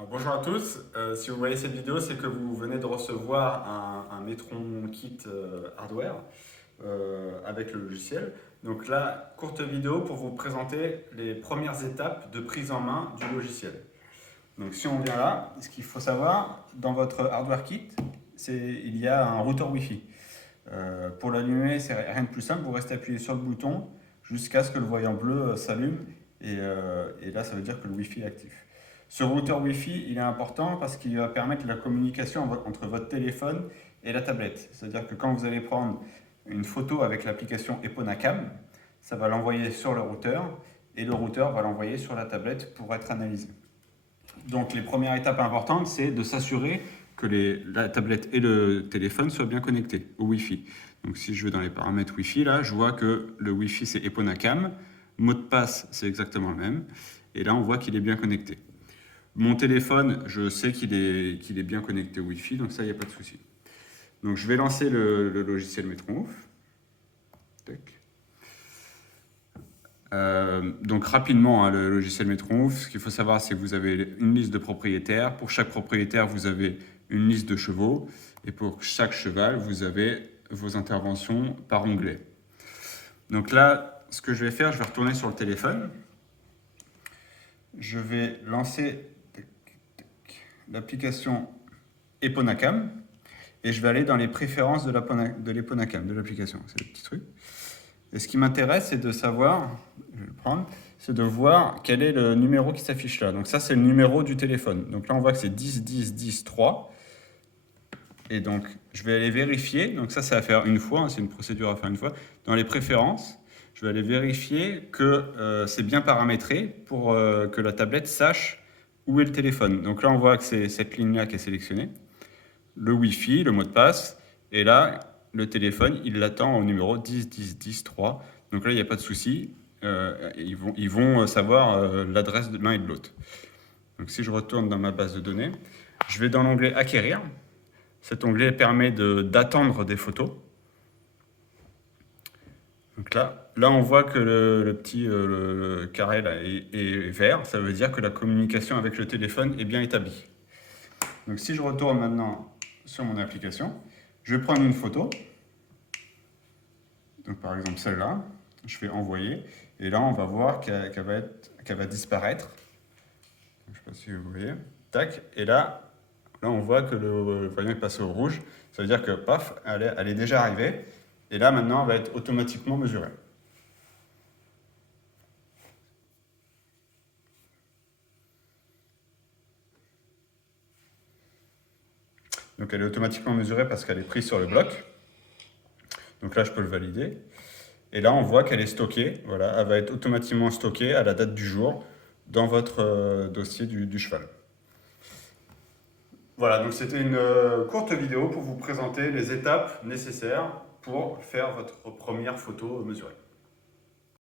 Alors, bonjour à tous. Si vous voyez cette vidéo, c'est que vous venez de recevoir un Metron Kit hardware avec le logiciel. Donc là, courte vidéo pour vous présenter les premières étapes de prise en main du logiciel. Donc si on vient là, ce qu'il faut savoir, dans votre hardware kit, il y a un routeur Wi-Fi. Pour l'allumer, c'est rien de plus simple, vous restez appuyé sur le bouton jusqu'à ce que le voyant bleu s'allume et là ça veut dire que le Wi-Fi est actif. Ce routeur Wi-Fi, il est important parce qu'il va permettre la communication entre votre téléphone et la tablette. C'est-à-dire que quand vous allez prendre une photo avec l'application Eponacam, ça va l'envoyer sur le routeur et le routeur va l'envoyer sur la tablette pour être analysé. Donc les premières étapes importantes, c'est de s'assurer que la tablette et le téléphone soient bien connectés au Wi-Fi. Donc si je vais dans les paramètres Wi-Fi, là, je vois que le Wi-Fi c'est Eponacam, mot de passe c'est exactement le même, et là on voit qu'il est bien connecté. Mon téléphone, je sais qu'il est bien connecté au Wi-Fi, donc ça, il n'y a pas de souci. Donc je vais lancer le logiciel Metron Off. Donc rapidement, hein, le logiciel Metron Off, ce qu'il faut savoir, c'est que vous avez une liste de propriétaires. Pour chaque propriétaire, vous avez une liste de chevaux. Et pour chaque cheval, vous avez vos interventions par onglet. Donc là, ce que je vais faire, je vais retourner sur le téléphone. Je vais lancer l'application Eponacam et je vais aller dans les préférences de l'Eponacam, de l'application. C'est le petit truc. Et ce qui m'intéresse, c'est de savoir, je vais le prendre, c'est de voir quel est le numéro qui s'affiche là. Donc ça, c'est le numéro du téléphone. Donc là, on voit que c'est 10 10 10 3. Et donc, je vais aller vérifier. Donc ça, c'est à faire une fois. Hein, c'est une procédure à faire une fois. Dans les préférences, je vais aller vérifier que c'est bien paramétré pour que la tablette sache où est le téléphone. Donc là, on voit que c'est cette ligne-là qui est sélectionnée. Le Wi-Fi, le mot de passe. Et là, le téléphone, il l'attend au numéro 10 10 10 3. Donc là, il n'y a pas de souci. Ils vont savoir l'adresse de l'un et de l'autre. Donc si je retourne dans ma base de données, je vais dans l'onglet Acquérir. Cet onglet permet d'attendre des photos. Donc là, on voit que le petit le carré là, est vert. Ça veut dire que la communication avec le téléphone est bien établie. Donc si je retourne maintenant sur mon application, je vais prendre une photo. Donc par exemple celle-là, je fais envoyer. Et là, on va voir qu'elle va disparaître. Je ne sais pas si vous voyez. Tac. Et là on voit que le voyant est passé au rouge. Ça veut dire que, paf, elle est déjà arrivée. Et là, maintenant, elle va être automatiquement mesurée. Donc, elle est automatiquement mesurée parce qu'elle est prise sur le bloc. Donc là, je peux le valider. Et là, on voit qu'elle est stockée. Voilà, elle va être automatiquement stockée à la date du jour dans votre dossier du cheval. Voilà, donc c'était une courte vidéo pour vous présenter les étapes nécessaires pour faire votre première photo mesurée.